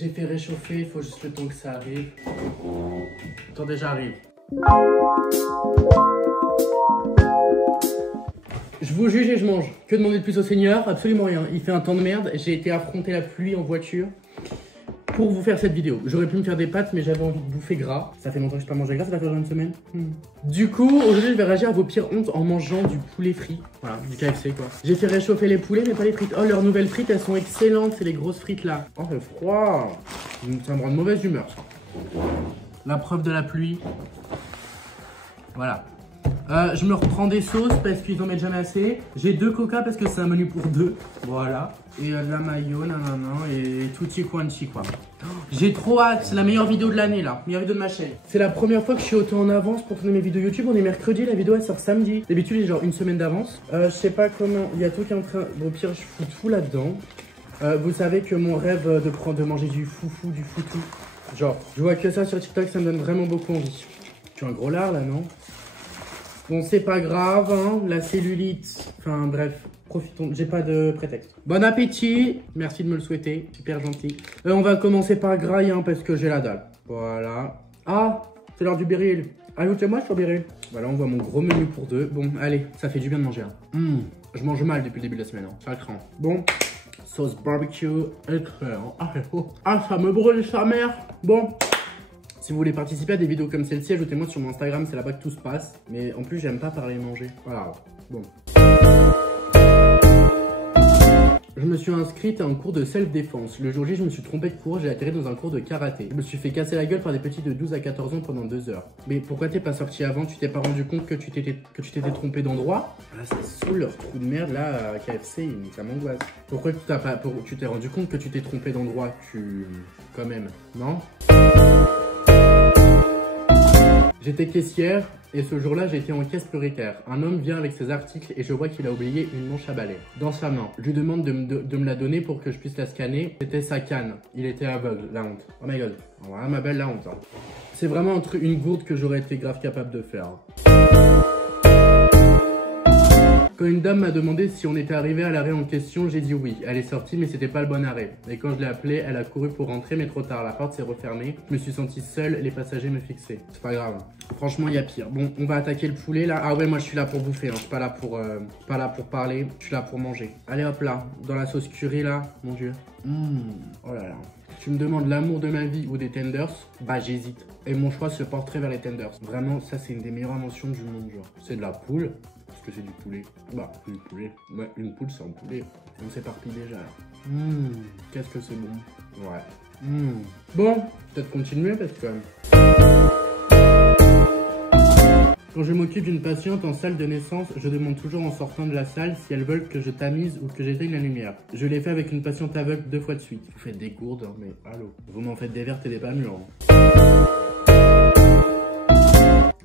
J'ai fait réchauffer, il faut juste le temps que ça arrive. Attendez, j'arrive. Je vous juge et je mange. Que demander de plus au Seigneur? Absolument rien. Il fait un temps de merde. J'ai été affronter la pluie en voiture pour vous faire cette vidéo. J'aurais pu me faire des pâtes, mais j'avais envie de bouffer gras. Ça fait longtemps que je n'ai pas mangé gras, ça va faire une semaine. Du coup, aujourd'hui, je vais réagir à vos pires hontes en mangeant du poulet frit. Voilà, du KFC quoi. J'ai fait réchauffer les poulets, mais pas les frites. Oh, leurs nouvelles frites, elles sont excellentes. C'est les grosses frites là. Oh, c'est froid. Ça me rend de mauvaise humeur, ça. La preuve de la pluie. Voilà. Je me reprends des sauces parce qu'ils en mettent jamais assez. J'ai 2 coca parce que c'est un menu pour 2. Voilà. Et de la mayo, nanana, et tutti quanti quoi. J'ai trop hâte. C'est la meilleure vidéo de l'année là. Meilleure vidéo de ma chaîne. C'est la première fois que je suis autant en avance pour tourner mes vidéos YouTube. On est mercredi, la vidéo elle sort samedi. D'habitude j'ai genre une semaine d'avance. Je sais pas comment. Il y a tout qui est en train. Bon, au pire, je fous tout là-dedans. Vous savez que mon rêve de manger du foufou, du foutou. Genre, je vois que ça sur TikTok, ça me donne vraiment beaucoup envie. Tu as un gros lard là, non? Bon, c'est pas grave, hein, la cellulite. Enfin, bref, profitons. J'ai pas de prétexte. Bon appétit. Merci de me le souhaiter. Super gentil. On va commencer par graille, hein, parce que j'ai la dalle. Voilà. Ah, c'est l'heure du Beryl. Ajoutez-moi sur Beryl. Voilà, on voit mon gros menu pour 2. Bon, allez, ça fait du bien de manger. Hein. Je mange mal depuis le début de la semaine. Hein. Ça craint. Bon, sauce barbecue. Excellent. Ah, ça me brûle sa mère. Bon. Si vous voulez participer à des vidéos comme celle-ci, ajoutez-moi sur mon Instagram, c'est là-bas que tout se passe. Mais en plus, j'aime pas parler et manger. Voilà, bon. Je me suis inscrite à un cours de self-défense. Le jour J, je me suis trompé de cours, j'ai atterri dans un cours de karaté. Je me suis fait casser la gueule par des petits de 12 à 14 ans pendant 2 heures. Mais pourquoi t'es pas sorti avant? Tu t'es pas rendu compte que tu t'étais trompé d'endroit? Ah, ça saoule leur trou de merde là à KFC, ça m'angoisse. Pourquoi tu t'es rendu compte que tu t'es trompé d'endroit? Quand même, non? J'étais caissière et ce jour-là, j'étais en caisse précaire. Un homme vient avec ses articles et je vois qu'il a oublié une manche à balai dans sa main. Je lui demande de me la donner pour que je puisse la scanner. C'était sa canne. Il était aveugle, la honte. Oh my god. Voilà ma belle, la honte. Hein. C'est vraiment une gourde que j'aurais été grave capable de faire. Quand une dame m'a demandé si on était arrivé à l'arrêt en question, j'ai dit oui. Elle est sortie, mais c'était pas le bon arrêt. Et quand je l'ai appelée, elle a couru pour rentrer, mais trop tard. La porte s'est refermée. Je me suis senti seule, les passagers me fixaient. C'est pas grave. Franchement, il y a pire. Bon, on va attaquer le poulet là. Ah ouais, moi je suis là pour bouffer. Hein. Je suis pas là pour parler. Je suis là pour manger. Allez hop là, dans la sauce curry là. Mon dieu. Oh là là. Tu me demandes l'amour de ma vie ou des tenders, bah j'hésite. Et mon choix se porterait vers les tenders. Vraiment, ça c'est une des meilleures inventions du monde, genre. C'est de la poule. Parce que c'est du poulet. Bah, du poulet. Ouais, une poule, c'est un poulet. On s'éparpille déjà là. Qu'est-ce que c'est bon. Ouais. Bon, peut-être continuer parce que... Quand je m'occupe d'une patiente en salle de naissance, je demande toujours en sortant de la salle si elles veulent que je tamise ou que j'éteigne la lumière. Je l'ai fait avec une patiente aveugle 2 fois de suite. Vous faites des gourdes, hein, mais allô. Vous m'en faites des vertes et des pas mûres. Hein.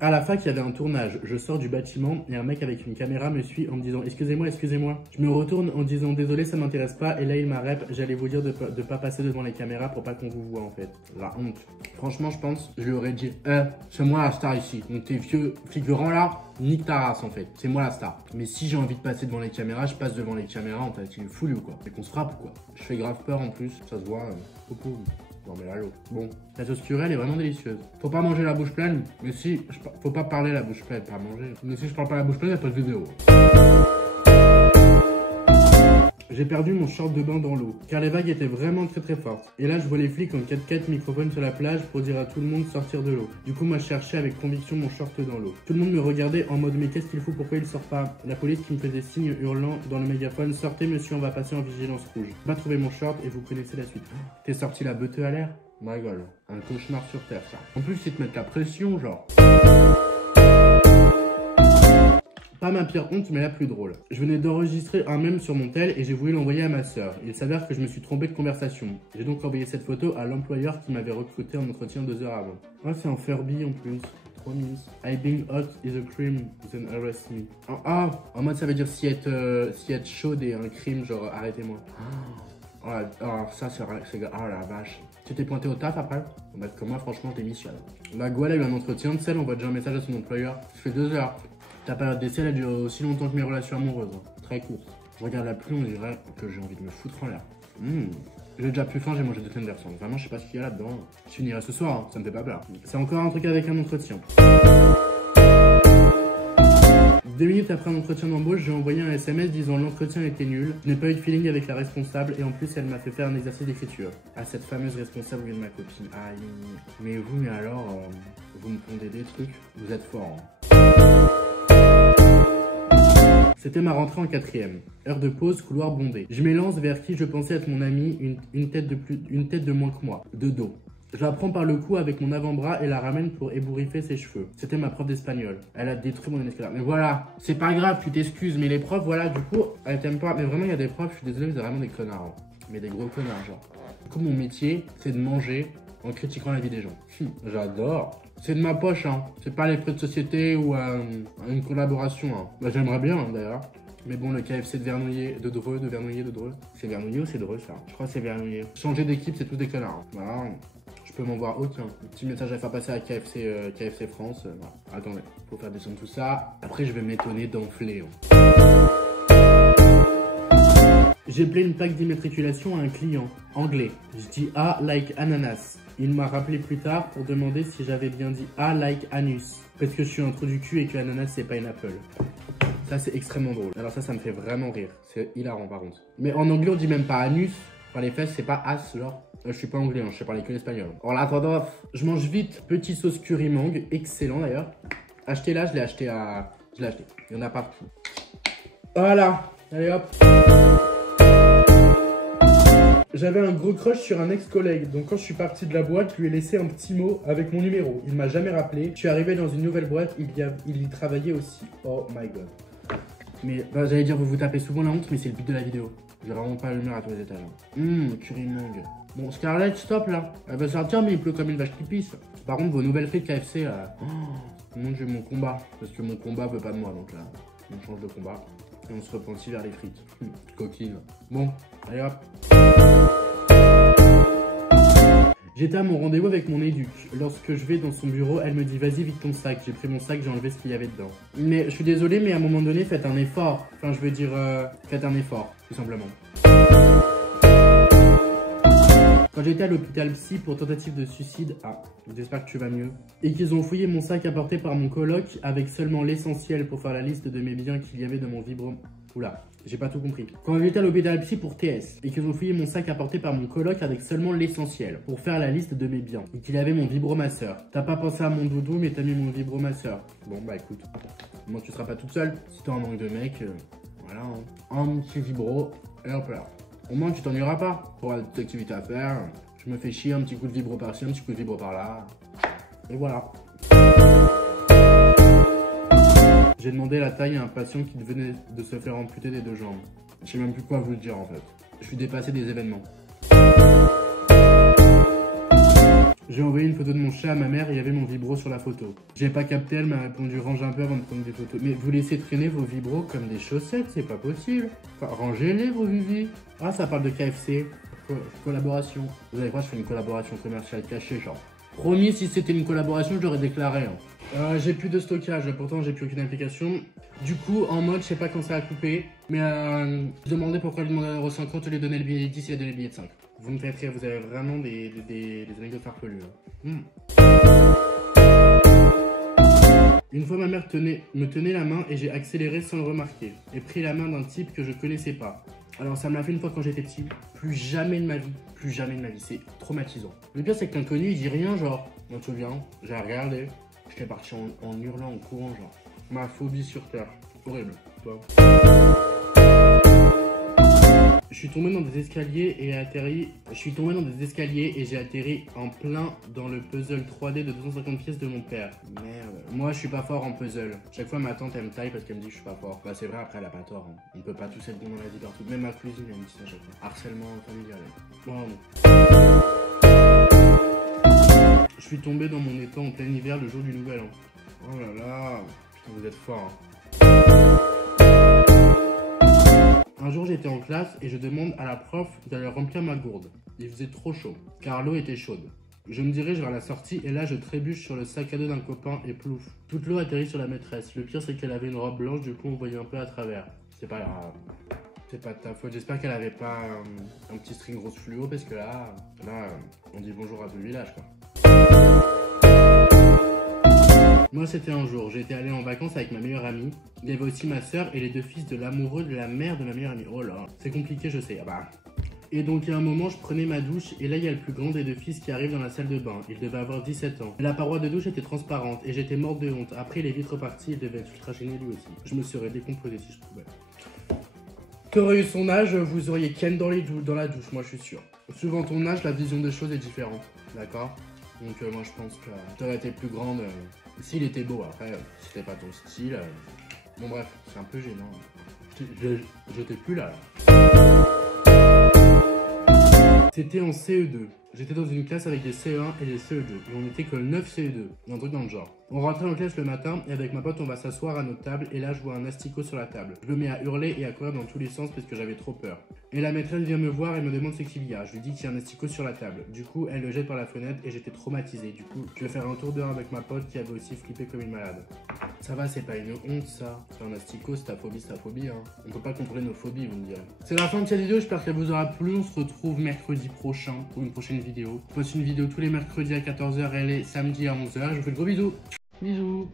À la fac, il y avait un tournage. Je sors du bâtiment et un mec avec une caméra me suit en me disant « Excusez-moi, excusez-moi ». Je me retourne en disant « Désolé, ça m'intéresse pas ». Et là, il m'arrête. J'allais vous dire de pas passer devant les caméras pour pas qu'on vous voit en fait. La honte. Franchement, je pense, je lui aurais dit « c'est moi la star ici. Donc tes vieux figurants là, nique ta race en fait. C'est moi la star. Mais si j'ai envie de passer devant les caméras, je passe devant les caméras. En fait, il est fou ou quoi. Et qu'on se frappe ou quoi. Je fais grave peur en plus. Ça se voit beaucoup. Non mais là l'eau. Bon, la sauce curry elle est vraiment délicieuse. Faut pas manger la bouche pleine, mais si, faut pas parler la bouche pleine, pas manger. Mais si je parle pas la bouche pleine, il n'y a pas de vidéo. J'ai perdu mon short de bain dans l'eau, car les vagues étaient vraiment très fortes. Et là je vois les flics en 4x4 microphone sur la plage pour dire à tout le monde de sortir de l'eau. Du coup moi je cherchais avec conviction mon short dans l'eau. Tout le monde me regardait en mode mais qu'est-ce qu'il faut, pourquoi il sort pas? La police qui me faisait signe hurlant dans le mégaphone, sortez monsieur, on va passer en vigilance rouge. Pas trouver mon short et vous connaissez la suite. T'es sorti la beuteux à l'air? My god, un cauchemar sur terre ça. En plus ils te mettent la pression genre. Pas ma pire honte, mais la plus drôle. Je venais d'enregistrer un mème sur mon tel et j'ai voulu l'envoyer à ma sœur. Il s'avère que je me suis trompé de conversation. J'ai donc envoyé cette photo à l'employeur qui m'avait recruté en entretien 2 heures avant. Ah, c'est un Furby en plus. Trop mignon. I being hot is a crime, then arrest me. En mode ça veut dire si être chaude est un crime, genre arrêtez-moi. Ça c'est ah la vache. Tu t'es pointé au taf après? Bah comme moi franchement je démissionne. La Goual a eu un entretien de celle, on voit déjà un message à son employeur. Je fais 2 heures. Ta période d'essai elle a duré aussi longtemps que mes relations amoureuses. Très courte. Je regarde la pluie, on dirait que j'ai envie de me foutre en l'air. J'ai déjà plus faim, j'ai mangé 2 tenders. Vraiment, je sais pas ce qu'il y a là-dedans. Je finirai ce soir, hein. Ça me fait pas peur. C'est encore un truc avec un entretien. 2 minutes après un entretien d'embauche, j'ai envoyé un SMS disant l'entretien était nul, je n'ai pas eu de feeling avec la responsable et en plus elle m'a fait faire un exercice d'écriture. À cette fameuse responsable vient de ma copine. Aïe, mais vous, mais alors, vous me pondez des trucs, vous êtes fort. Hein. C'était ma rentrée en 4ème. Heure de pause, couloir bondé. Je m'élance vers qui je pensais être mon ami, une tête de moins que moi, de dos. Je la prends par le cou avec mon avant-bras et la ramène pour ébouriffer ses cheveux. C'était ma prof d'espagnol. Elle a détruit mon escalade. Mais voilà, c'est pas grave, tu t'excuses. Mais les profs, voilà, du coup, elles t'aiment pas. Mais vraiment, il y a des profs, je suis désolé, vous êtes vraiment des connards. Hein. Mais des gros connards, genre. Du coup, mon métier, c'est de manger en critiquant la vie des gens. J'adore. C'est de ma poche, hein. C'est pas les frais de société ou une collaboration. Hein. Bah, j'aimerais bien, hein, d'ailleurs. Mais bon, le KFC de Vernouillet, de Dreux. C'est Vernouillet ou c'est Dreux, ça? Je crois que c'est Vernouillet. Changer d'équipe, c'est tous des connards. Hein. Voilà. Je peux m'en voir aucun. Petit message à faire passer à KFC France. Voilà. Attendez, faut faire descendre tout ça. Après, je vais m'étonner d'enfler. Hein. J'ai appelé une plaque d'immatriculation à un client anglais. Je dis A like ananas. Il m'a rappelé plus tard pour demander si j'avais bien dit A like anus. Parce que je suis un trou du cul et que l'ananas c'est pas une apple. Ça c'est extrêmement drôle. Alors ça me fait vraiment rire. C'est hilarant par contre. Mais en anglais on dit même pas anus. Enfin les fesses c'est pas as genre. Je suis pas anglais, hein, je sais parler que l'espagnol. Oh la todof. Je mange vite. Petit sauce curry mangue. Excellent d'ailleurs. Achetez là, je l'ai acheté à... Je l'ai acheté. Il y en a partout. Voilà. Allez hop. J'avais un gros crush sur un ex-collègue, donc quand je suis parti de la boîte, je lui ai laissé un petit mot avec mon numéro. Il m'a jamais rappelé. Je suis arrivé dans une nouvelle boîte, il y travaillait aussi. Oh my god. Mais bah, j'allais dire, vous vous tapez souvent la honte, mais c'est le but de la vidéo. J'ai vraiment pas l'humeur à tous les étages. Curry mangue. Bon, Scarlett, stop là. Elle va sortir, mais il pleut comme une vache qui pisse. Par contre, vos nouvelles frites KFC, là. Oh, mon dieu, mon combat. Parce que mon combat veut pas de moi, donc là, on change de combat. Et on se repentit vers les frites. Coquine. Bon, allez hop. J'étais à mon rendez-vous avec mon éduc. Lorsque je vais dans son bureau, elle me dit vas-y vite ton sac. J'ai pris mon sac, j'ai enlevé ce qu'il y avait dedans. Mais je suis désolé, mais à un moment donné, faites un effort. Enfin, je veux dire, faites un effort, tout simplement. Quand j'étais à l'hôpital psy pour tentative de suicide, j'espère que tu vas mieux, et qu'ils ont fouillé mon sac apporté par mon coloc avec seulement l'essentiel pour faire la liste de mes biens qu'il y avait dans mon vibro... Oula, j'ai pas tout compris. Quand j'étais à l'hôpital psy pour TS, et qu'ils ont fouillé mon sac apporté par mon coloc avec seulement l'essentiel pour faire la liste de mes biens, et qu'il avait mon vibromasseur. T'as pas pensé à mon doudou, mais t'as mis mon vibromasseur. Bon bah écoute, moi tu seras pas toute seule. Si t'as un manque de mec, voilà, hein. Un petit vibro, et hop là. Au moins tu t'ennuieras pas. Pour la petite activité à faire, je me fais chier, un petit coup de vibro par-ci, un petit coup de vibro par-là. Et voilà. J'ai demandé la taille à un patient qui venait de se faire amputer des 2 jambes. Je sais même plus quoi vous le dire en fait. Je suis dépassé des événements. J'ai envoyé une photo de mon chat à ma mère et il y avait mon vibro sur la photo. J'ai pas capté, elle m'a répondu range un peu avant de prendre des photos. Mais vous laissez traîner vos vibros comme des chaussettes, c'est pas possible. Enfin, rangez-les vos vivis. Ah, ça parle de KFC. Collaboration. Vous allez voir, je fais une collaboration commerciale cachée, genre. Promis, si c'était une collaboration, je l'aurais déclaré. Hein. J'ai plus de stockage, pourtant j'ai plus aucune application. Du coup, en mode, je sais pas quand ça a coupé. Mais je demandais pourquoi elle demandait 1,50€ au lieu de donner le billet de 10, il a donné le billet de 5. Vous me faites rire, vous avez vraiment des anecdotes farfelues. Hein. Une fois, ma mère me tenait la main et j'ai accéléré sans le remarquer. Et pris la main d'un type que je connaissais pas. Alors ça me l'a fait une fois quand j'étais petit. Plus jamais de ma vie. Plus jamais de ma vie. C'est traumatisant. Le pire, c'est que l'inconnu, il dit rien, genre. Je me souviens, j'ai regardé. J'étais parti en hurlant, en courant, genre. Ma phobie sur terre. Horrible. Toi. Je suis tombé dans des escaliers et j'ai atterri en plein dans le puzzle 3D de 250 pièces de mon père. Merde. Moi, je suis pas fort en puzzle. Chaque fois, ma tante, elle me taille parce qu'elle me dit que je suis pas fort. Bah, c'est vrai, après, elle a pas tort. Hein. On peut pas tous être bon dans la vie partout. Même ma cousine, elle me dit ça à chaque fois. Harcèlement familial. Bon. Je suis tombé dans mon étang en plein hiver le jour du nouvel an. Oh là là. Putain, vous êtes fort. Hein. Un jour, j'étais en classe et je demande à la prof d'aller remplir ma gourde. Il faisait trop chaud, car l'eau était chaude. Je me dirige vers la sortie et là, je trébuche sur le sac à dos d'un copain et plouf. Toute l'eau atterrit sur la maîtresse. Le pire, c'est qu'elle avait une robe blanche, du coup, on voyait un peu à travers. C'est pas grave. C'est pas de ta faute. J'espère qu'elle avait pas un petit string rose fluo parce que là, on dit bonjour à tout le village, quoi. Moi, c'était un jour, j'étais allé en vacances avec ma meilleure amie. Il y avait aussi ma soeur et les 2 fils de l'amoureux de la mère de ma meilleure amie. Oh là, c'est compliqué, je sais. Ah bah. Et donc, il y a un moment, je prenais ma douche et là, il y a le plus grand des 2 fils qui arrive dans la salle de bain. Il devait avoir 17 ans. La paroi de douche était transparente et j'étais morte de honte. Après, il est vite reparti, il devait être ultra gêné lui aussi. Je me serais décomposé si je pouvais. T'aurais eu son âge, vous auriez Ken dans la douche, moi je suis sûr. Suivant ton âge, la vision des choses est différente, d'accord? Donc moi je pense que t'aurais été plus grande s'il était beau. Après, c'était pas ton style. Bon bref, c'est un peu gênant. J'étais plus là. C'était en CE2. J'étais dans une classe avec des CE1 et des CE2. Et on était que 9 CE2. Un truc dans le genre. On rentrait en classe le matin et avec ma pote on va s'asseoir à notre table et là je vois un asticot sur la table. Je me mets à hurler et à courir dans tous les sens parce que j'avais trop peur. Et la maîtresse vient me voir et me demande ce qu'il y a. Je lui dis qu'il y a un asticot sur la table. Du coup elle le jette par la fenêtre et j'étais traumatisé. Du coup je vais faire un tour dehors avec ma pote qui avait aussi flippé comme une malade. Ça va, c'est pas une honte ça. C'est un asticot, c'est ta phobie hein. On peut pas contrôler nos phobies, vous me direz. C'est la fin de cette vidéo, j'espère qu'elle vous aura plu. On se retrouve mercredi prochain pour une prochaine vidéo. Je poste une vidéo tous les mercredis à 14h et les samedis à 11h. Je vous fais de gros bisous. Bisous.